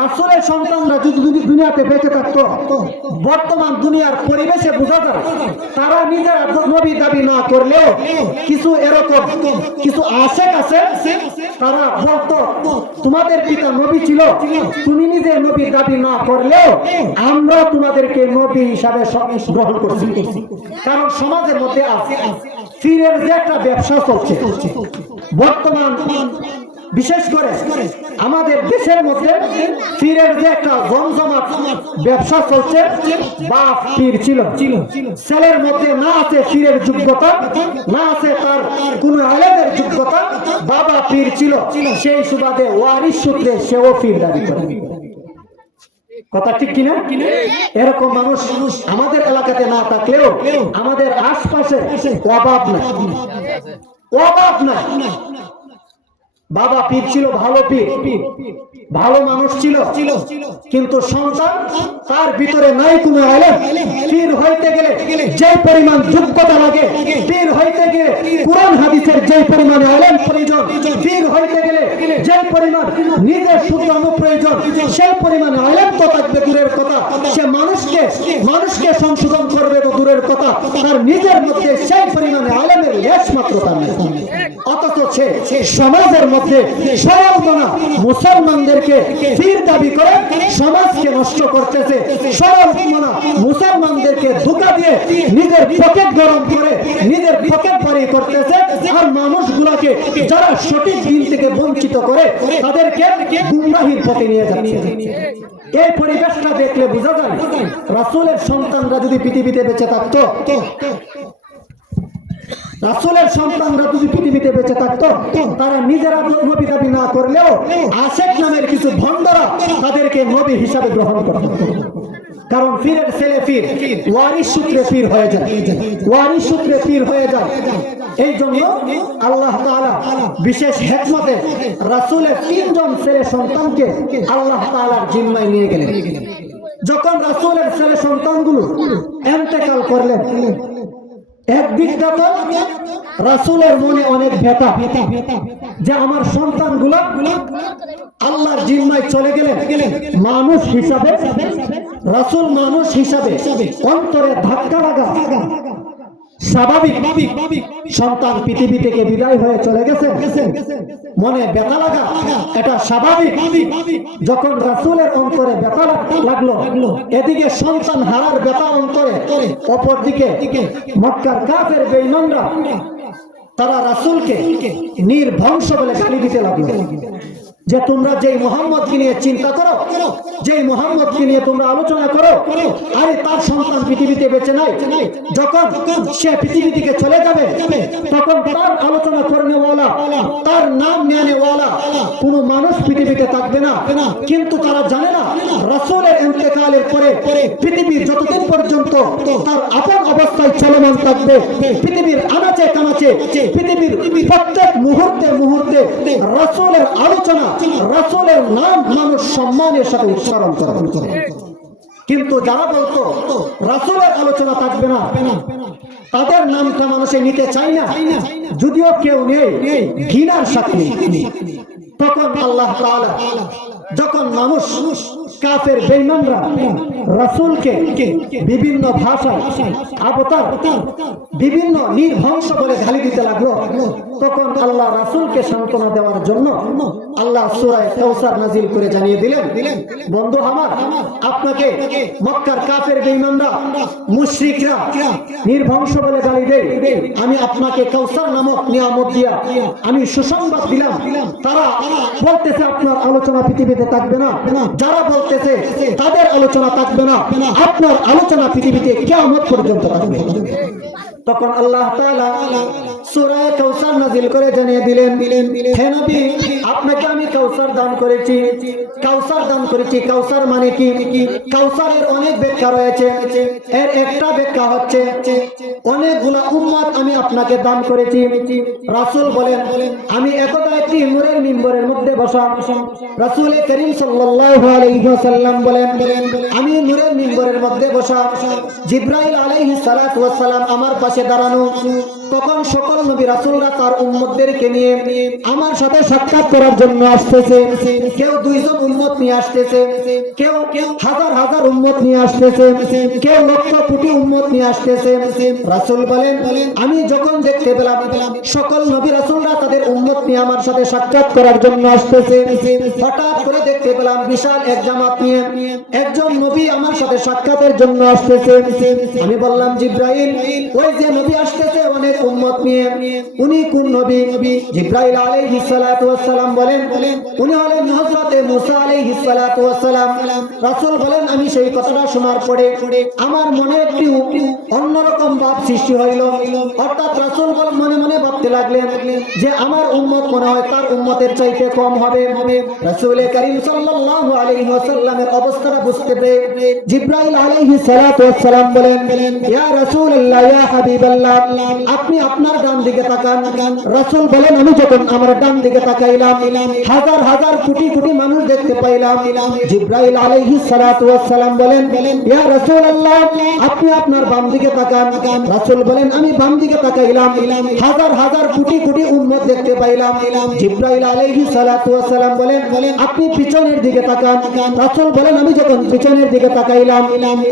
রাসূলের সন্তানরা যদি দুনিয়াতে বেঁচে থাকতো, বর্তমান দুনিয়ার পরিবেশে বোঝা যায় তারা নিজেরা নবী দাবি না করলেও কিছু এরকম কিছু আশেক আছে, তারা বলতো তোমাদের পিতা নবী ছিল, তুমি নিজে নবী দাবি না করলেও আমরা তোমাদেরকে নবী হিসাবে গ্রহণ করছি। কারণ সমাজের মধ্যে আছে ফিরের যে একটা ব্যবসা চলছে বর্তমান, বিশেষ করে আমাদের দেশের মধ্যে পীরের যে একটা জমজমাট ব্যবসা চলছে। বাপ পীর ছিল, ছেলের মধ্যে না আছে পীরের যোগ্যতা, না আছে তার কোন আলেমের যোগ্যতা, বাবা পীর ছিল, সেই সুবাদে ওয়ারিশ সূত্রে সেও পীর দাবি করে। কথা ঠিক কিনা? এরকম মানুষ আমাদের এলাকাতে না থাকলেও আমাদের আশপাশে অভাব নাই, অভাব নাই। বাবা পীর ছিল, ভালো পীর, ভালো মানুষ ছিল, কিন্তু সন্তান তার ভিতরে নাই কোনো আলেম। পীর হইতে গেলে যে পরিমাণ যোগ্যতা লাগে, পীর হইতে গেলে কোরআন হাদিসের যে পরিমাণ আলেম প্রয়োজন, পীর হইতে গেলে যে পরিমাণ নিজের শুধরানো প্রয়োজন, সেই পরিমাণ আলেম তো থাকবে দূরের কথা, সে মানুষকে সংশোধন করবে তো দূরের কথা, তার নিজের মধ্যে সেই পরিমাণে আলেমের লেশ মাত্র তার নেই। অথচ সে সমাজের মধ্যে সরলমনা মুসলমানদেরকে পীর দাবি করে সমাজকে নষ্ট করতেছে, সরলমনা মুসলমানদেরকে ধোঁকা দিয়ে নিজের পকেট গরম করে নিজের পকেট বাড়ি করতেছে, আর মানুষগুলোকে যারা সঠিক দিন থেকে বঞ্চিত করে তাদেরকে গুমরাহির পথে নিয়ে যাচ্ছে। এই পরিবেশটা দেখলে বোঝা যায় রাসূলের সন্তানরা যদি পৃথিবীতে বেঁচে থাকতো, রাসূলের সন্তানরা যদি পৃথিবীতে বেঁচে থাকতো, তারা নিজেরা নবী দাবি না করলেও আশেক নামের কিছু ভণ্ডরা তাদেরকে নবী হিসাবে গ্রহণ করত। কারণ পীরের ছেলে পীর ওয়ারিশ সূত্রে পীর হয়ে যায়, ওয়ারিশ সূত্রে পীর হয়ে যায়। এই জন্য আল্লাহ তাআলা বিশেষ হিকমতে রাসূলের 3 জন ছেলে সন্তানকে আল্লাহ তাআলার জিম্মায় নিয়ে গেলেন। যখন রাসূলের ছেলে সন্তানগুলো ইন্তেকাল করলেন, একদিকটা তো রাসূলের মনে অনেক ব্যথা যে আমার সন্তানগুলো আল্লাহর জিম্মায় চলে গেলেন। মানুষ হিসাবে, রাসূল মানুষ হিসাবে অন্তরে ধাক্কা লাগা স্বাভাবিক। সন্তান পৃথিবী থেকে বিদায় হয়ে চলে গেছে, মনে ব্যথা লাগা এটা স্বাভাবিক। যখন রাসূলের অন্তরে ব্যথা লাগলো, এদিকে সন্তান হারার ব্যথা অন্তরে, অপর দিকে মক্কার কাফের বেঈমানরা তারা রাসূলকে নির্বংশ বলে গালি দিতে লাগলো যে তোমরা যেই মুহাম্মদকে নিয়ে চিন্তা করো, যেই মুহাম্মদকে নিয়ে তোমরা আলোচনা করো, আরে তার সন্তান পৃথিবীতে বেঁচে নাই। যখন সে পৃথিবী থেকে চলে যাবে তখন তার আলোচনা করনেওয়ালা, তার নাম নেওয়ালা কোনো মানুষ পৃথিবীতে থাকবে না। কিন্তু তারা জানে না রাসূলের ইন্তেকালের পরে পৃথিবীর যতদিন পর্যন্ত তার আপন অবস্থায় চলমান থাকবে, পৃথিবীর আনাচে কানাচে, পৃথিবীর প্রত্যেক মুহূর্তে মুহূর্তে রাসূলের আলোচনা, রাসূলের নাম মানুষ সম্মানের সাথে উচ্চারণ করে। কিন্তু যারা বলতো রাসূলের আলোচনা থাকবে না, তাদের নামটা মানুষে নিতে চায় না, যদিও কেউ নেই, ঘৃণার সাথে। তখন আল্লাহ তাআলা যখন মানুষ কাফের বেঈমানরা রাসূলকে বিভিন্ন ভাষায় অবতার, বিভিন্ন নির্বংশ বলে গালি দিতে লাগলো, তখন আল্লাহ রাসূলকে সান্ত্বনা দেওয়ার জন্য আল্লাহ সূরা কাউসার নাজিল করে জানিয়ে দিলেন, বন্ধু আমার, আপনাকে মক্কার কাফের বেঈমানরা, মুশরিকরা নির্বংশ বলে গালি দেয়, আমি আপনাকে কাউসার নামক নিয়ামত দিয়া আমি সুসংবাদ দিলাম। তারা বলতেছে আপনার আলোচনা পৃথিবীতে থাকবে না, যারা বলতেছে তাদের আলোচনা থাকবে না, আপনার আলোচনা পৃথিবীতে কিয়ামত পর্যন্ত থাকবে। তখন আল্লাহ তাআলা সূরা কাউসার নাযিল করে জানিয়ে দিলেন, হে নবী, আপনাকে আমি কাউসার দান করেছি। কাউসার দান করেছি, কাউসার মানে কি? কাউসারের অনেক ব্যাখ্যা রয়েছে। এর একটা ব্যাখ্যা হচ্ছে অনেকগুলা উম্মত আমি আপনাকে দান করেছি। রাসূল বলেন, আমি একদা একটি নূরের মিম্বরের মধ্যে বসা। রাসূল করিম সাল্লাল্লাহু আলাইহি ওয়াসাল্লাম বলেন, আমি নূরের মিম্বরের মধ্যে বসা, জিবরাইল আলাইহিস সালাতু ওয়াস সালাম আমার পাশে দাঁড়ানো। তখন সকল নবী রাসূলরা তার উম্মতদেরকে নিয়ে আমার সাথে সাক্ষাৎ করার জন্য আসতেছে। কেউ 2 জন উম্মত নিয়ে আসতেছে, কেউ হাজার হাজার উম্মত নিয়ে আসতেছে, কেউ লক্ষ কোটি উম্মত নিয়ে আসতেছে। রাসূল বলেন, আমি যখন দেখতে পেলাম সকল নবী রাসূলরা তাদের উম্মত নিয়ে আমার সাথে সাক্ষাৎ করার জন্য আসতেছে, হঠাৎ করে দেখতে পেলাম বিশাল এক জামাত নিয়ে একজন নবী আমার সাথে সাক্ষাতের জন্য আসতেছে। আমি বললাম, জিবরাইল, ওই যে নবী আসতেছে অনেক উম্মত নিয়ে, উনি কোন নবী? জিবরাইল আলাইহিস সালাতু ওয়াস সালাম বলেন, উনি হলেন হযরতে মুসা আলাইহিস সালাতু ওয়াস সালাম। রাসূল বলেন, আমি সেই কথাটা শোনার পরে আমার মনে একটি অন্যরকম ভাব সৃষ্টি হইল। অর্থাৎ রাসূল মনে মনে ভাবতে লাগলেন যে আমার উম্মত মনে হয় তার উম্মতের চাইতে কম হবে। রাসূল কারীম সাল্লাল্লাহু আলাইহি ওয়াসাল্লামের অবস্থাটা বুঝতে পেরে জিবরাইল আলাইহিস সালাতু ওয়াস সালাম বলেন, ইয়া রাসূলুল্লাহ, ইয়া হাবিবাল্লাহ, আপনি আপনার ডান দিকে তাকান। রাসূল বলেন, আমি যখন আমার ডান দিকে তাকাইলাম হাজার হাজার কোটি কোটি মানুষ দেখতে পাইলাম। জিবরাইল আলাইহিস সালাতু ওয়াস সালাম বলেন, ইয়া রাসূলুল্লাহ, আপনি আপনার বাম দিকে তাকান। রাসূল বলেন, আমি বাম দিকে তাকাইলাম হাজার হাজার কোটি কোটি উম্মত দেখতে পাইলাম। জিবরাইল আলাইহিস সালাতু ওয়াস সালাম বলেন, আপনি পিছনের দিকে তাকান। রাসূল বলেন, আমি যখন পিছনের দিকে তাকাইলাম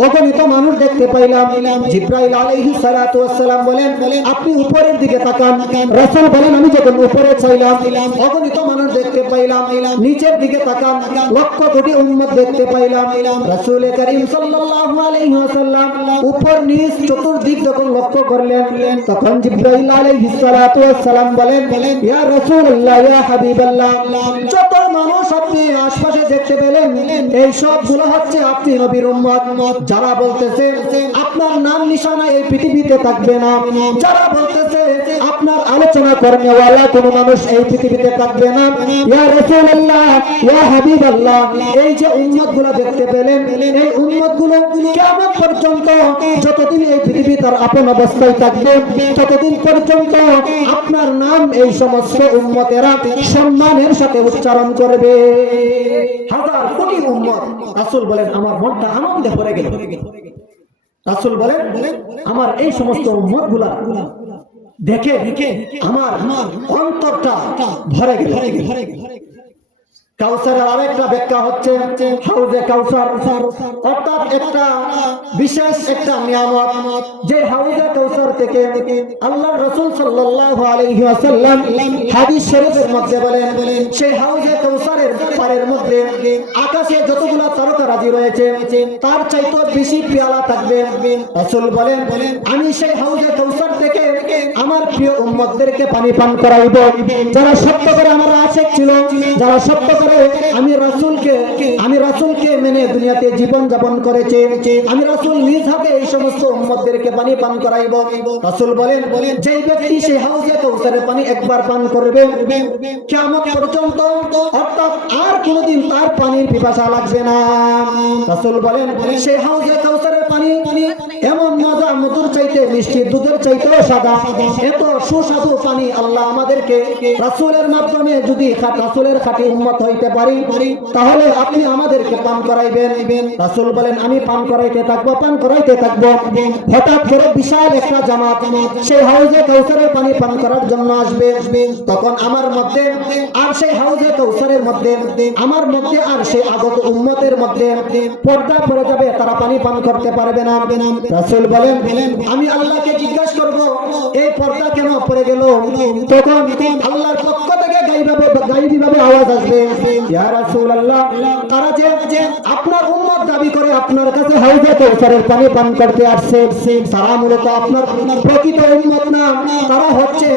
অগণিত মানুষ দেখতে পাইলাম। জিবরাইল আলাইহিস সালাতু ওয়াস সালাম বলেন, আপনি উপরের দিকে তাকান। রাসূল বলেন, আমি যখন উপরে চাইলাম অগণিত মানুষ দেখতে পাইলাম। নিচের দিকে তাকান, লক্ষ কোটি উম্মত দেখতে পাইলাম। রাসূল কারীম সাল্লাল্লাহু আলাইহি ওয়াসাল্লাম উপর নিচ চতুর্দিক যখন লক্ষ্য করলেন তখন জিবরাইল আলাইহিস সালাতু ওয়াস সালাম বলেন, ইয়া রাসূলুল্লাহ, ইয়া হাবিবাল্লাহ, যত মানুষ আপনি আশপাশে দেখতে পেলেন এই সবগুলো হচ্ছে আপনি নবীর উম্মত। যারা বলতেছে আপনার নাম নিশানা এই পৃথিবীতে থাকবে না, যারা বলতেছে আপনার আলোচনা করনে ওয়ালা কোনো মানুষ এই পৃথিবীতে থাকবে না, ইয়া রাসূলুল্লাহ, ইয়া হাবিবাল্লাহ, এই যে উম্মতগুলো দেখতে পেলেন এই উম্মতগুলো কিয়ামত পর্যন্ত যতদিন এই পৃথিবী তার আপন অবস্থায় থাকবে ততদিন পর্যন্ত আপনার নাম এই সমস্ত উম্মতেরা সম্মানের সাথে উচ্চারণ করবে। হাজার কোটি উম্মত। রাসূল বলেন, আমার মনটা আনন্দে ভরে গেল। রাসূল বলেন, আমার এই সমস্ত উম্মতগুলা দেখে আমার অন্তরটা ভরে গেল। কাউসারের আরেকটা ব্যাখ্যা হচ্ছে হাউজে কাউসার, অর্থাৎ একটা বিশেষ একটা নিয়ামত, যে হাউজে কাউসার থেকে আল্লাহর রাসূল সাল্লাল্লাহু আলাইহি ওয়াসাল্লাম হাদিস শরীফের মধ্যে বলেন, সেই হাউজে কাউসারের পারের মধ্যে আকাশে যতগুলো তারকারাজি রয়েছে তার চাইতে বেশি পেয়ালা থাকবে। রাসূল বলেন, আমি সেই হাউজে কাউসার থেকে আমার প্রিয় উম্মতদেরকে পানি পান করাইব। যারা সত্য করে আমার আশিক ছিল, যারা সত্য করে আমি রাসূলকে মেনে দুনিয়াতে জীবন যাপন করেছে, আমি রাসূল নিজ হাতে এই সমস্ত উম্মতদেরকে পানি পান করাইব। রাসূল বলেন, যেই ব্যক্তি সেই হাউজে কাউসারের পানি একবার পান করবে কিয়ামত পর্যন্ত, অর্থাৎ আর কোনোদিন তার পানির পিপাসা লাগবে না। রাসূল বলেন, সেই হাউজে কাউসারের পানি এমন মজা, মধুর চাইতে মিষ্টি, দুধের চাইতেও সাদা, এত সুস্বাদু পানি আল্লাহ আমাদেরকে রাসূলের মাধ্যমে যদি রাসূলের খাঁটি উম্মত হইতে পারি তাহলে আপনি আমাদেরকে পান করাইবেন। রাসূল বলেন, আমি পান করাইতে থাকবো, পান করাইতে থাকবো। হঠাৎ করে বিশাল একটা জামাত সেই হাউজে কাউসারের পানি পান করার জন্য আসবে। তখন আমার মধ্যে আর সেই হাউজে কাউসারের মধ্যে আমার মধ্যে আর সেই আগত উম্মতের মধ্যে পর্দা পড়ে যাবে, তারা পানি পান করতে পারবে না। রাসূল বলেন, আমি আল্লাহকে জিজ্ঞাসা করব এই পর্দা কেন পড়ে গেল? তখন আল্লাহর পক্ষ থেকে গায়বীভাবে আওয়াজ আসবে, ইয়া রাসূলুল্লাহ, তারা যে আপনার উম্মত দাবি করে আপনার কাছে হাউজে কাউসারের পানি পান করতে আসছে তারা মূলত আপনার প্রকৃত উম্মত না, তারা হচ্ছে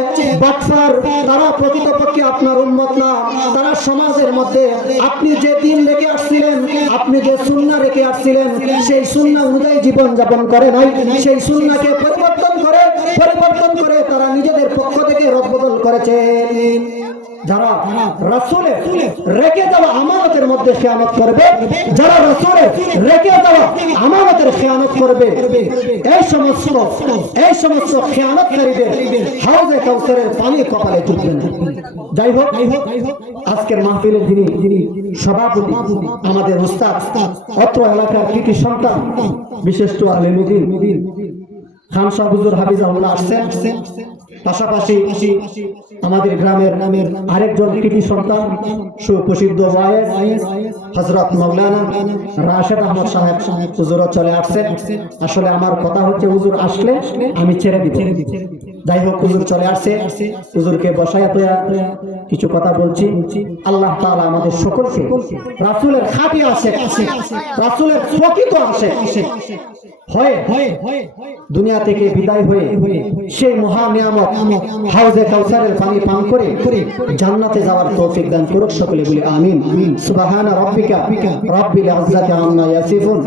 বাটফার, তারা প্রকৃতপক্ষে আপনার উম্মত না। তারা সমাজের মধ্যে আপনি যে দিন রেখে আসছিলেন, আপনি যে সুন্নাহ রেখে আসছিলেন সেই সুন্নাহ অনুযায়ী জীবন যাপন করে নাই, সেই সুন্নাহকে পরিবর্তন করে তারা নিজেদের পক্ষ থেকে রদবদল করেছেন। যারা রাসূলের রেখে যাওয়া আমানতের মধ্যে খেয়ানত করবে, যারা রাসূলের রেখে যাওয়া আমানতের খেয়ানত করবে, এই সমস্ত খেয়ানতকারীদের হাউজে কাউসারের পানি কপালে জুটবে না। যাই হোক, আজকের মাহফিলের যিনি সভাপতি আমাদের উস্তাদ, অত্র এলাকার কৃতি সন্তান, বিশিষ্ট আলেম দ্বীন খান সাহেব হুজুর হাফিজাহুল্লাহ আসছেন। পাশাপাশি আমাদের গ্রামের আরেকজন কৃতি সন্তান সুপ্রসিদ্ধ ওয়াইজ হযরত মাওলানা রাশেদ আহমদ সাহেব হুজুরও চলে আসছেন। আসলে আমার কথা হচ্ছে হুজুর আসলে আমি ছেড়ে দিব। যাই হোক, হুজুর চলে আসছে, হুজুরকে বসায় তো কিছু কথা বলছি। আল্লাহ তাআলা আমাদের সকলকে রাসূলের খাঁটি আশিক, রাসূলের প্রকৃত আশিক হয়ে দুনিয়া থেকে বিদায় হয়ে সেই মহা নিয়ামত হাউজে কাউসারের পানি পান করে জান্নাতে যাওয়ার তৌফিক দান করুক। সকলে বলি আমিন। সুবহানা রাব্বিকা রাব্বিল ইজ্জাতি আম্মা ইয়াসিফুন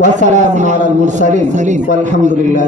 ওয়া সালামুন আলাল মুরসালিন ওয়ালহামদুলিল্লাহ।